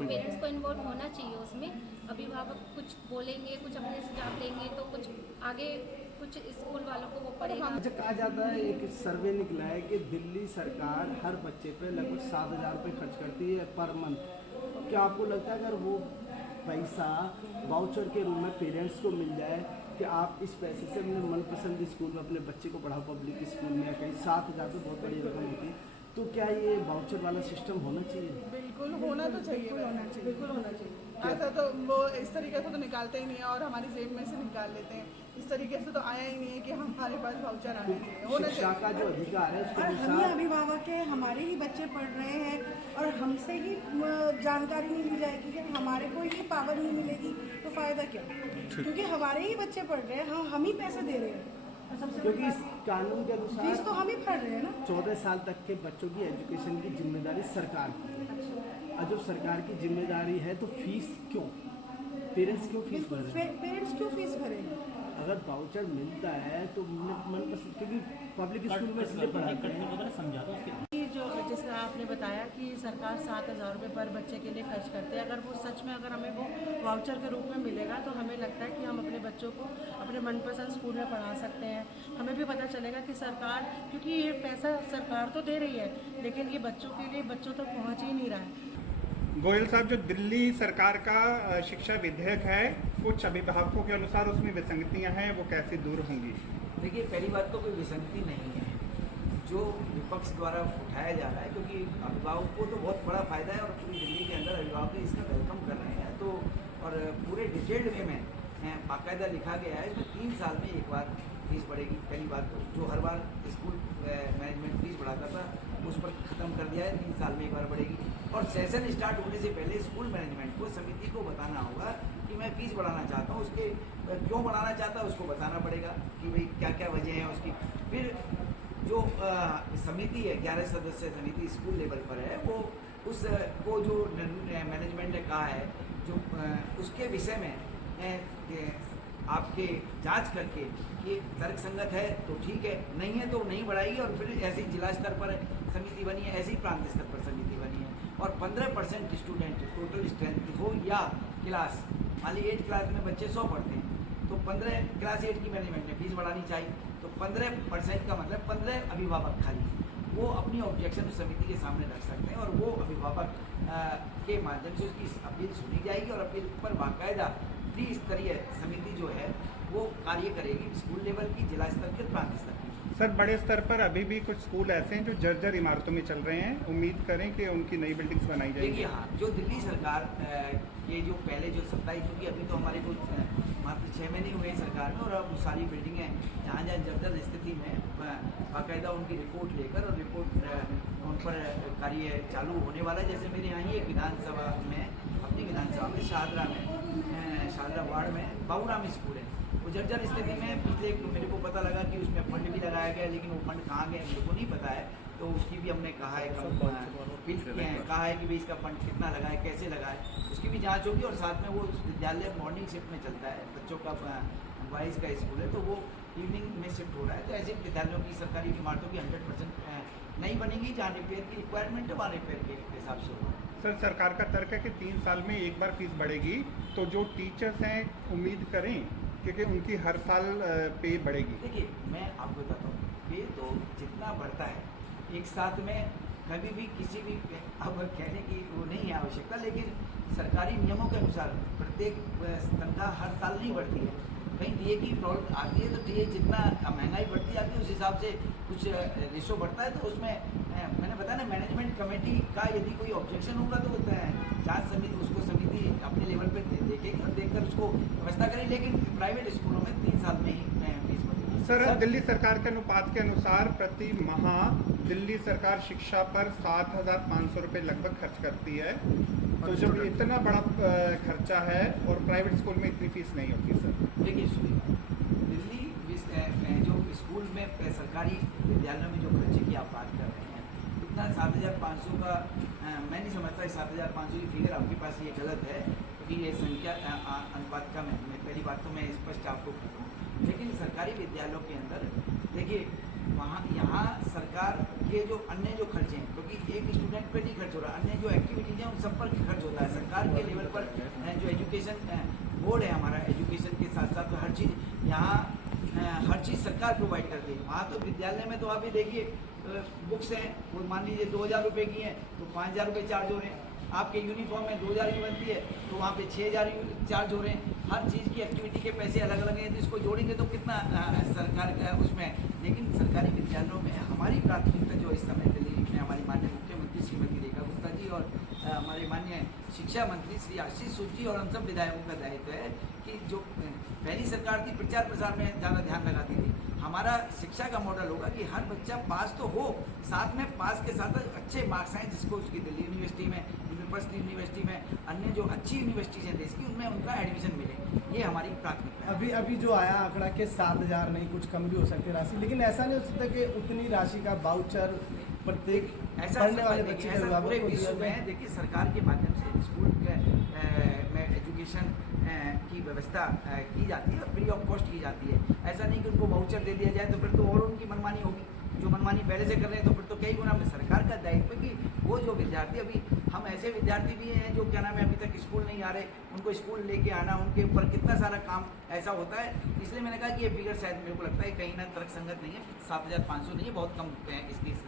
तो पेरेंट्स को इन्वॉल्व होना चाहिए उसमें। अभिभावक कुछ बोलेंगे, कुछ अपने सुझाव देंगे तो कुछ आगे कुछ स्कूल वालों को वो पड़ेगा। अच्छा, कहा जाता है, एक सर्वे निकला है कि दिल्ली सरकार हर बच्चे पे लगभग 7,000 रुपये खर्च करती है पर मंथ। क्या आपको लगता है अगर वो पैसा वाउचर के रूप में पेरेंट्स को मिल जाए कि आप इस पैसे से अपने मनपसंद स्कूल में अपने बच्चे को पढ़ाओ, पब्लिक स्कूल में, कहीं 7,000 तो बहुत बड़ी रकम होती है, तो क्या ये वाउचर वाला सिस्टम होना चाहिए? बिल्कुल होना तो चाहिए, बिल्कुल होना चाहिए। ऐसा तो वो इस तरीके से तो निकालते ही नहीं है और हमारी जेब में से निकाल लेते हैं। इस तरीके से तो आया ही नहीं है कि हमारे पास वाउचर आना चाहिए, होना शिक्षा का जो अधिकार है उसके और हम ही अनुसार अभिभावक हैं, हमारे ही बच्चे पढ़ रहे हैं और हमसे ही जानकारी नहीं ली जाएगी, जब हमारे को ही पावर नहीं मिलेगी तो फायदा क्या? क्योंकि हमारे ही बच्चे पढ़ रहे हैं, हम ही पैसे दे रहे हैं। और सबसे क्योंकि इस कानून के फीस अनुसार तो हम ही भर रहे हैं ना। 14 साल तक के बच्चों की एजुकेशन की जिम्मेदारी सरकार की है। और जब सरकार की जिम्मेदारी है तो फीस क्यों, पेरेंट्स क्यों फीस भर रहे हैं? पेरेंट्स क्यों फीस भरेंगे? अगर वाउचर मिलता है तो मनपसंद, क्योंकि पब्लिक स्कूल में इसलिए पढ़ाते हैं। कि जो जिस तरह आपने बताया कि सरकार 7,000 रुपये पर बच्चे के लिए खर्च करते हैं, अगर वो सच में अगर हमें वो वाउचर के रूप में मिलेगा तो हमें लगता है कि हम अपने बच्चों को अपने मनपसंद स्कूल में पढ़ा सकते हैं। हमें भी पता चलेगा कि सरकार, क्योंकि ये पैसा सरकार तो दे रही है लेकिन ये बच्चों के लिए बच्चों तक पहुँच ही नहीं रहा है। गोयल साहब, जो दिल्ली सरकार का शिक्षा विधेयक है, कुछ अभिभावकों के अनुसार उसमें विसंगतियां हैं, वो कैसे दूर होंगी? देखिए, पहली बात तो कोई विसंगति नहीं है जो विपक्ष द्वारा उठाया जा रहा है, क्योंकि अभिभावकों को तो बहुत बड़ा फायदा है और पूरी दिल्ली के अंदर अभिभावक इसका वेलकम कर रहे हैं। तो और पूरे डिटेल्ड वे में बाकायदा लिखा गया है, इसमें 3 साल में एक बार फीस बढ़ेगी। पहली बात तो जो हर बार स्कूल मैनेजमेंट फीस बढ़ाता था उस पर ख़त्म कर दिया है, 3 साल में एक बार बढ़ेगी। और सेशन स्टार्ट होने से पहले स्कूल मैनेजमेंट को, समिति को बताना होगा कि मैं फ़ीस बढ़ाना चाहता हूँ, उसके क्यों बढ़ाना चाहता है उसको बताना पड़ेगा कि भाई क्या क्या वजह है उसकी। फिर जो समिति है, 11 सदस्य समिति स्कूल लेवल पर है, वो उस को जो मैनेजमेंट ने कहा है जो उसके विषय में आपके जांच करके ये तर्क संगत है तो ठीक है, नहीं है तो नहीं बढ़ाएगी। और फिर ऐसी जिला स्तर पर समिति बनी है, ऐसी प्रांत स्तर पर समिति बनी है। और 15% स्टूडेंट टोटल स्ट्रेंथ हो या क्लास, मान ली 8 क्लास में बच्चे 100 पढ़ते हैं तो 15 क्लास 8 की मैनेजमेंट ने फीस बढ़ानी चाहिए। तो 15% का मतलब 15 अभिभावक खाली वो अपनी ऑब्जेक्शन उस समिति के सामने रख सकते हैं और वो अभिभावक के माध्यम से उसकी अपील सुनी जाएगी और अपील पर बाकायदा त्रिस्तरीय समिति जो है वो कार्य करेगी, स्कूल लेवल की, जिला स्तर की, प्रांत स्तर की। सर, बड़े स्तर पर अभी भी कुछ स्कूल ऐसे हैं जो जर्जर इमारतों में चल रहे हैं, उम्मीद करें कि उनकी नई बिल्डिंग्स बनाई जाएगी। देखिए, हाँ, जो दिल्ली सरकार के जो पहले जो 27, क्योंकि अभी तो हमारे को मात्र 6 महीने हुए सरकार में, और अब सारी बिल्डिंगें जहाँ जहाँ जर्जर स्थिति में बाकायदा उनकी रिपोर्ट लेकर और रिपोर्ट उन पर कार्य चालू होने वाला है। जैसे मेरे यहाँ ही एक विधानसभा में, अपनी विधानसभा में शाहदरा वार्ड में बाबूराम स्कूल है, वो जर्जर स्थिति में पिछले मेरे को पता लगा कि उसमें फंड भी लगाया गया, लेकिन वो फंड कहाँ गए मेरे को नहीं पता है। तो उसकी भी हमने कहा है कहा है कि भाई इसका फंड कितना लगा है, कैसे लगा है, उसकी भी जांच होगी। और साथ में वो विद्यालय मॉर्निंग शिफ्ट में चलता है, बच्चों का बॉयज़ का स्कूल है, तो वो इवनिंग में शिफ्ट हो रहा है। तो ऐसे विद्यालयों की, सरकारी इमारतों की 100% नहीं बनेगी, जहाँ रिपेयर की रिक्वायरमेंट है वहाँ रिपेयर के हिसाब से होगा। सर, सरकार का तर्क है कि 3 साल में एक बार फीस बढ़ेगी, तो जो टीचर्स हैं उम्मीद करें क्योंकि उनकी हर साल पे बढ़ेगी। देखिए, मैं आपको बताता हूँ, पे तो जितना बढ़ता है एक साथ में कभी भी किसी भी अब कहने की वो नहीं है आवश्यकता, लेकिन सरकारी नियमों के अनुसार प्रत्येक तनख्वाह हर साल नहीं बढ़ती है। कहीं डीए की प्रॉब्लम आती है तो डीए जितना महंगाई बढ़ती जाती है उस हिसाब से कुछ रेशो बढ़ता है। तो उसमें मैंने बताया ना, मैनेजमेंट कमेटी का यदि कोई ऑब्जेक्शन होगा तो जांच समिति उसको समिति अपने लेवल पे देखेगी और देखकर उसको व्यवस्था करेगी। लेकिन प्राइवेट स्कूलों में 3 साल में ही फीस बढ़ेगी। सर, दिल्ली सरकार के अनुपात के अनुसार प्रति माह दिल्ली सरकार शिक्षा पर 7,500 रुपये लगभग खर्च करती है। तो जब इतना बड़ा खर्चा है और प्राइवेट स्कूल में इतनी फीस नहीं होती सर। देखिए, सुनिए, दिल्ली जो स्कूल में सरकारी विद्यालयों में जो खर्चे की आप बात कर रहे हैं, इतना 7,500 का मैं नहीं समझता। 7,500 की फिगर आपके पास ये गलत है, क्योंकि ये संख्या अनुपात का मैं पहली बात तो मैं स्पष्ट आपको कहता हूँ। लेकिन सरकारी विद्यालयों के अंदर देखिए, यहाँ सरकार के जो अन्य जो खर्चे हैं, क्योंकि एक स्टूडेंट पे नहीं खर्च हो रहा, अन्य जो एक्टिविटीज़ हैं उन सब पर खर्च होता है। सरकार सरकार के लेवल पर जो एजुकेशन बोर्ड है हमारा, एजुकेशन के साथ साथ हर चीज़ यहाँ हर चीज़ सरकार प्रोवाइड करती है। वहाँ तो विद्यालय में तो आप ये देखिए बुक्स हैं, वो मान लीजिए 2000 रुपये की हैं तो 5000 रुपये चार्ज हो रहे हैं। आपके यूनिफॉर्म में 2000 की बनती है तो वहाँ पे 6000 चार्ज हो रहे हैं। हर चीज़ की एक्टिविटी के पैसे अलग अलग हैं, तो इसको जोड़ेंगे तो कितना सरकार उसमें। लेकिन सरकारी विद्यालयों में हमारी प्राथमिकता जो इस समय दिल्ली में हमारी माननीय मुख्यमंत्री श्रीमती रेखा गुप्ता जी और हमारे माननीय शिक्षा मंत्री श्री आशीष सूद जी और हम सब विधायकों का दायित्व है कि जो पहली सरकार थी प्रचार प्रसार में ज़्यादा ध्यान लगाती थी। हमारा शिक्षा का मॉडल होगा कि हर बच्चा पास तो हो, साथ में पास के साथ अच्छे मार्क्स आएँ, जिसको उसकी दिल्ली यूनिवर्सिटी में, इंद्रप्रस्थ यूनिवर्सिटी में, अन्य जो अच्छी यूनिवर्सिटीज़ हैं देश की, उनमें उनका एडमिशन मिले। ये हमारी प्राथमिकता है। अभी जो आया आंकड़ा के 7000 नहीं, कुछ कम भी हो सकती है राशि, लेकिन ऐसा नहीं हो सकता कि उतनी राशि का वाउचर प्रत्येक ऐसा पढ़ने वाले बच्चे के ऐसा पूरे अभिभावक को विश्व दिया जाए। में देखिए सरकार के माध्यम से स्कूल में एजुकेशन की व्यवस्था की जाती है और फ्री ऑफ कॉस्ट की जाती है। ऐसा नहीं कि उनको वाउचर दे दिया जाए तो फिर तो और उनकी मनमानी होगी। जो मनमानी पहले से कर रहे हैं तो फिर तो कई गुना में सरकार का दायित्व कि वो जो विद्यार्थी, अभी हम ऐसे विद्यार्थी भी हैं जो क्या नाम है अभी तक स्कूल नहीं आ रहे, उनको स्कूल लेके आना, उनके ऊपर कितना सारा काम ऐसा होता है। इसलिए मैंने कहा कि ये फिगर शायद मेरे को लगता है कहीं ना तर्कसंगत नहीं है। 7500 नहीं है, बहुत कम हैं इसकी।